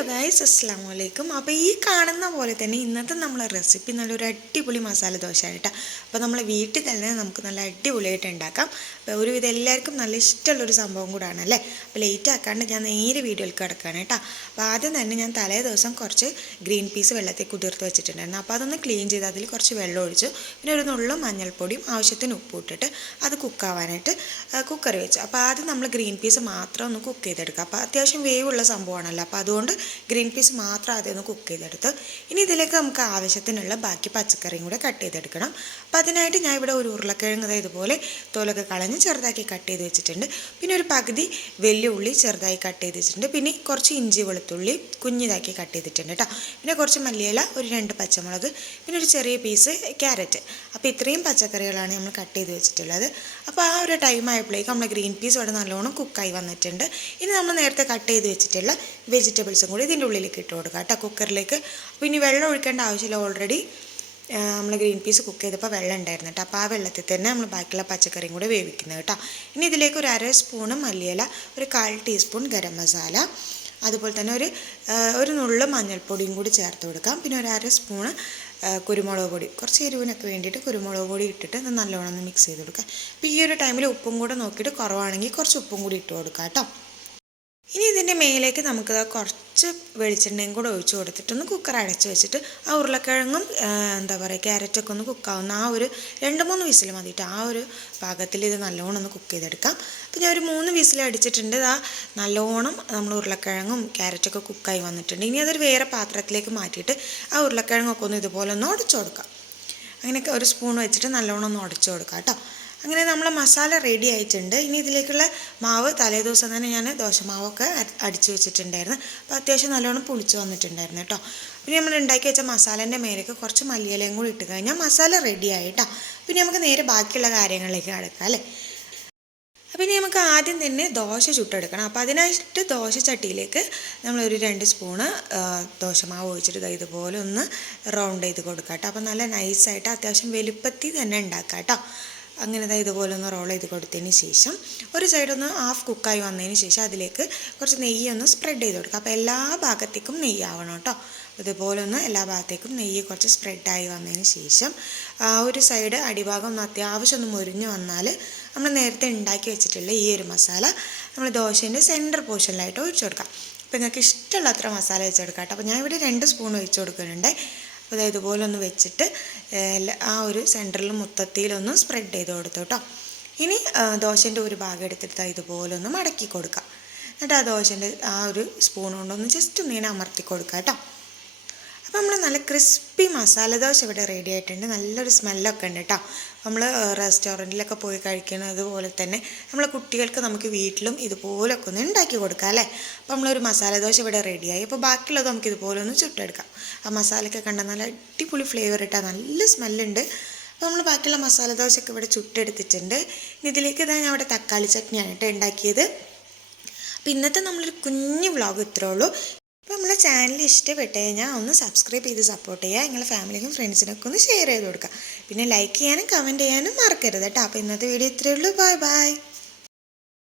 Hello guys, അസ്സലാമു അലൈക്കും. അപ്പോൾ ഈ കാണുന്ന പോലെ തന്നെ ഇന്നത്തെ നമ്മളെ റെസിപ്പി നല്ലൊരു അടിപൊളി മസാല ദോശ കേട്ടോ. അപ്പോൾ നമ്മൾ വീട്ടിൽ തന്നെ നമുക്ക് നല്ല അടിപൊളിയായിട്ട് ഉണ്ടാക്കാം. അപ്പോൾ ഒരുവിധം എല്ലാവർക്കും നല്ല ഇഷ്ടമുള്ളൊരു സംഭവം കൂടാണ് അല്ലേ. അപ്പോൾ ലേറ്റ് ആക്കാണ്ട് ഞാൻ നേരെ വീഡിയോയിൽ കിടക്കുകയാണ് കേട്ടോ. അപ്പോൾ ആദ്യം തന്നെ ഞാൻ തലേ ദിവസം കുറച്ച് ഗ്രീൻ പീസ് വെള്ളത്തിൽ കുതിർത്ത് വെച്ചിട്ടുണ്ടായിരുന്നു. അപ്പോൾ അതൊന്ന് ക്ലീൻ ചെയ്ത് അതിൽ കുറച്ച് വെള്ളം ഒഴിച്ചു, പിന്നെ ഒരു നുള്ളു മഞ്ഞൾപ്പൊടിയും ആവശ്യത്തിന് ഉപ്പ് ഇട്ടിട്ട് അത് കുക്കാവാനായിട്ട് കുക്കറി വെച്ചു. അപ്പോൾ ആദ്യം നമ്മൾ ഗ്രീൻ പീസ് മാത്രം ഒന്ന് കുക്ക് ചെയ്തെടുക്കുക. അപ്പോൾ അത്യാവശ്യം വേവുള്ള സംഭവമാണല്ലോ, അപ്പോൾ അതുകൊണ്ട് ഗ്രീൻ പീസ് മാത്രം ആദ്യം ഒന്ന് കുക്ക് ചെയ്തെടുത്ത് ഇനി ഇതിലേക്ക് നമുക്ക് ആവശ്യത്തിനുള്ള ബാക്കി പച്ചക്കറിയും കൂടെ കട്ട് ചെയ്തെടുക്കണം. അപ്പോൾ അതിനായിട്ട് ഞാൻ ഇവിടെ ഒരു ഉരുളക്കിഴങ്ങ് ഇതുപോലെ തോലൊക്കെ കളഞ്ഞ് ചെറുതാക്കി കട്ട് ചെയ്ത് വെച്ചിട്ടുണ്ട്. പിന്നെ ഒരു പകുതി വലിയ ഉള്ളി ചെറുതായി കട്ട് ചെയ്ത് വെച്ചിട്ടുണ്ട്. പിന്നെ കുറച്ച് ഇഞ്ചി വെളുത്തുള്ളി കുഞ്ഞിതാക്കി കട്ട് ചെയ്തിട്ടുണ്ട് കേട്ടോ. പിന്നെ കുറച്ച് മല്ലിയില, ഒരു 2 പച്ചമുളക്, പിന്നെ ഒരു ചെറിയ പീസ് ക്യാരറ്റ്. അപ്പോൾ ഇത്രയും പച്ചക്കറികളാണ് നമ്മൾ കട്ട് ചെയ്ത് വെച്ചിട്ടുള്ളത്. അപ്പോൾ ആ ഒരു ടൈം ആയപ്പോഴേക്കും നമ്മൾ ഗ്രീൻ പീസ് ഇവിടെ നല്ലോണം കുക്കായി വന്നിട്ടുണ്ട്. ഇനി നമ്മൾ നേരത്തെ കട്ട് ചെയ്ത് വെച്ചിട്ടുള്ള വെജിറ്റബിൾസും കൂടി ഇതിൻ്റെ ഉള്ളിലേക്ക് ഇട്ട് കൊടുക്കുക കേട്ടോ, കുക്കറിലേക്ക്. അപ്പോൾ ഇനി വെള്ളം ഒഴിക്കേണ്ട ആവശ്യമില്ല, ഓൾറെഡി നമ്മൾ ഗ്രീൻ പീസ് കുക്ക് ചെയ്തപ്പോൾ വെള്ളം ഉണ്ടായിരുന്നു കേട്ടോ. അപ്പോൾ ആ വെള്ളത്തിൽ തന്നെ നമ്മൾ ബാക്കിയുള്ള പച്ചക്കറിയും കൂടെ വേവിക്കുന്നത് കേട്ടോ. ഇനി ഇതിലേക്ക് ഒരു 1/2 സ്പൂണ് മല്ലിയില, ഒരു 1/4 ടീസ്പൂൺ ഗരം മസാല, അതുപോലെ തന്നെ ഒരു നുള്ളു മഞ്ഞൾപ്പൊടിയും കൂടി ചേർത്ത് കൊടുക്കാം. പിന്നെ ഒരു 1/2 സ്പൂണ് കുരുമുളക് പൊടി, കുറച്ച് എരിവിനൊക്കെ വേണ്ടിയിട്ട് കുരുമുളക് പൊടി ഇട്ടിട്ട് നല്ലോണം ഒന്ന് മിക്സ് ചെയ്ത് കൊടുക്കുക. അപ്പോൾ ഈ ഒരു ടൈമിൽ ഉപ്പും കൂടെ നോക്കിയിട്ട് കുറവാണെങ്കിൽ കുറച്ച് ഉപ്പും കൂടി ഇട്ട് കൊടുക്കാം കേട്ടോ. ഇനി ഇതിൻ്റെ മേലേക്ക് നമുക്ക് കുറച്ച് വെളിച്ചെണ്ണയും കൂടെ ഒഴിച്ച് കൊടുത്തിട്ടൊന്ന് കുക്കർ അടച്ച് വെച്ചിട്ട് ആ ഉരുളക്കിഴങ്ങും ക്യാരറ്റൊക്കെ ഒന്ന് കുക്കാവുന്ന ആ ഒരു 2-3 വിസിൽ മതിയിട്ട് ആ ഒരു പാകത്തിൽ ഇത് നല്ലോണം ഒന്ന് കുക്ക് ചെയ്തെടുക്കാം. അപ്പോൾ ഞാൻ ഒരു 3 വിസിൽ അടിച്ചിട്ടുണ്ട്. നല്ലോണം നമ്മൾ ഉരുളക്കിഴങ്ങും ക്യാരറ്റൊക്കെ കുക്കായി വന്നിട്ടുണ്ട്. ഇനി അതൊരു വേറെ പാത്രത്തിലേക്ക് മാറ്റിയിട്ട് ആ ഉരുളക്കിഴങ്ങൊക്കെ ഒന്ന് ഇതുപോലെ ഒന്ന് ഉടച്ചു കൊടുക്കാം. അങ്ങനെയൊക്കെ ഒരു സ്പൂൺ വെച്ചിട്ട് നല്ലോണം ഒന്ന് ഉടച്ചു കൊടുക്കാം കേട്ടോ. അങ്ങനെ നമ്മൾ മസാല റെഡി ആയിട്ടുണ്ട്. ഇനി ഇതിലേക്കുള്ള മാവ് തലേ ദിവസം തന്നെ ഞാൻ ദോശമാവൊക്കെ അടിച്ച് വെച്ചിട്ടുണ്ടായിരുന്നു. അപ്പോൾ അത്യാവശ്യം നല്ലോണം പുളിച്ച് വന്നിട്ടുണ്ടായിരുന്നു കേട്ടോ. പിന്നെ നമ്മൾ ഉണ്ടാക്കി വെച്ച മസാലേൻ്റെ മേലേക്ക് കുറച്ച് മല്ലിയിലയും കൂടി ഇട്ട് കഴിഞ്ഞാൽ മസാല റെഡി ആയിട്ടോ. പിന്നെ നമുക്ക് നേരെ ബാക്കിയുള്ള കാര്യങ്ങളിലേക്ക് കിടക്കാം അല്ലേ. അപ്പോൾ ഇനി നമുക്ക് ആദ്യം തന്നെ ദോശ ചുട്ടെടുക്കണം. അപ്പോൾ അതിനായിട്ട് ദോശ ചട്ടിയിലേക്ക് നമ്മളൊരു 2 സ്പൂണ് ദോശമാവ് ഒഴിച്ചിട്ട് ഇതുപോലെ ഒന്ന് റൗണ്ട് ചെയ്ത് കൊടുക്കാം കേട്ടോ. അപ്പോൾ നല്ല നൈസായിട്ട് അത്യാവശ്യം വലുപ്പത്തിൽ തന്നെ ഉണ്ടാക്കാം കേട്ടോ. അങ്ങനെ ഇതുപോലെ ഒന്ന് റോൾ ചെയ്ത് കൊടുത്തതിന് ശേഷം ഒരു സൈഡൊന്ന് ഹാഫ് കുക്കായി വന്നതിന് ശേഷം അതിലേക്ക് കുറച്ച് നെയ്യൊന്ന് സ്പ്രെഡ് ചെയ്ത് കൊടുക്കുക. അപ്പോൾ എല്ലാ ഭാഗത്തേക്കും നെയ്യാവണം കേട്ടോ. ഇതുപോലെ ഒന്ന് എല്ലാ ഭാഗത്തേക്കും നെയ്യ് കുറച്ച് സ്പ്രെഡായി വന്നതിന് ശേഷം ആ ഒരു സൈഡ് അടിഭാഗം ഒന്ന് അത്യാവശ്യം ഒന്ന് മുരിഞ്ഞ് വന്നാൽ നമ്മൾ നേരത്തെ ഉണ്ടാക്കി വെച്ചിട്ടുള്ള ഈ ഒരു മസാല നമ്മൾ ദോശേൻ്റെ സെൻറ്റർ പോർഷനിലായിട്ട് ഒഴിച്ചു കൊടുക്കാം. അപ്പോൾ നിങ്ങൾക്ക് ഇഷ്ടമുള്ള അത്ര മസാല വെച്ച് കൊടുക്കാം കേട്ടോ. അപ്പോൾ ഞാൻ ഇവിടെ 2 സ്പൂൺ ഒഴിച്ച് കൊടുക്കുന്നുണ്ട്. അപ്പോൾ ഇതുപോലെ ഒന്ന് വെച്ചിട്ട് ആ ഒരു സെൻറ്ററിൽ മൊത്തത്തിലൊന്ന് സ്പ്രെഡ് ചെയ്ത് കൊടുത്തു കേട്ടോ. ഇനി ദോശേൻ്റെ ഒരു ഭാഗം എടുത്തിട്ട് ഇതുപോലെ ഒന്ന് മടക്കി കൊടുക്കുക. എന്നിട്ട് ആ ദോശേൻ്റെ ആ ഒരു സ്പൂൺ കൊണ്ടൊന്ന് ജസ്റ്റ് ഒന്ന് ഇങ്ങനെ അമർത്തി കൊടുക്കുക കേട്ടോ. അപ്പോൾ നമ്മൾ നല്ല ക്രിസ്പി മസാല ദോശ ഇവിടെ റെഡി ആയിട്ടുണ്ട്. നല്ലൊരു സ്മെല്ലൊക്കെ ഉണ്ട് കേട്ടോ. നമ്മൾ റെസ്റ്റോറൻറ്റിലൊക്കെ പോയി കഴിക്കുന്നത് പോലെ തന്നെ നമ്മളെ കുട്ടികൾക്ക് നമുക്ക് വീട്ടിലും ഇതുപോലൊക്കെ ഒന്ന് ഉണ്ടാക്കി കൊടുക്കാം അല്ലേ. അപ്പോൾ നമ്മളൊരു മസാല ദോശ ഇവിടെ റെഡിയായി. അപ്പോൾ ബാക്കിയുള്ളത് നമുക്ക് ഇതുപോലെ ഒന്ന് ചുട്ടെടുക്കാം. ആ മസാലയൊക്കെ കണ്ടാൽ നല്ല അടിപൊളി ഫ്ലേവർ ഇട്ടാൽ നല്ല സ്മെല്ലുണ്ട്. അപ്പോൾ നമ്മൾ ബാക്കിയുള്ള മസാല ദോശയൊക്കെ ഇവിടെ ചുട്ടെടുത്തിട്ടുണ്ട്. ഇതിലേക്ക് ഞാൻ ഇവിടെ തക്കാളി ചട്നിയാണ് കേട്ടോ ഉണ്ടാക്കിയത്. അപ്പോൾ ഇന്നത്തെ നമ്മളൊരു കുഞ്ഞു വ്ളോഗ് ഇത്രേ ഉള്ളൂ. അപ്പോൾ നമ്മളെ ചാനൽ ഇഷ്ടപ്പെട്ട് കഴിഞ്ഞാൽ ഒന്ന് സബ്സ്ക്രൈബ് ചെയ്ത് സപ്പോർട്ട് ചെയ്യുക. നിങ്ങളുടെ ഫാമിലിക്കും ഫ്രണ്ട്സിനൊക്കെ ഒന്ന് ഷെയർ ചെയ്ത് കൊടുക്കുക. പിന്നെ ലൈക്ക് ചെയ്യാനും കമൻറ്റ് ചെയ്യാനും മറക്കരുത് കേട്ടോ. അപ്പോൾ ഇന്നത്തെ വീഡിയോ ഇത്രയേ ഉള്ളൂ. Bye bye.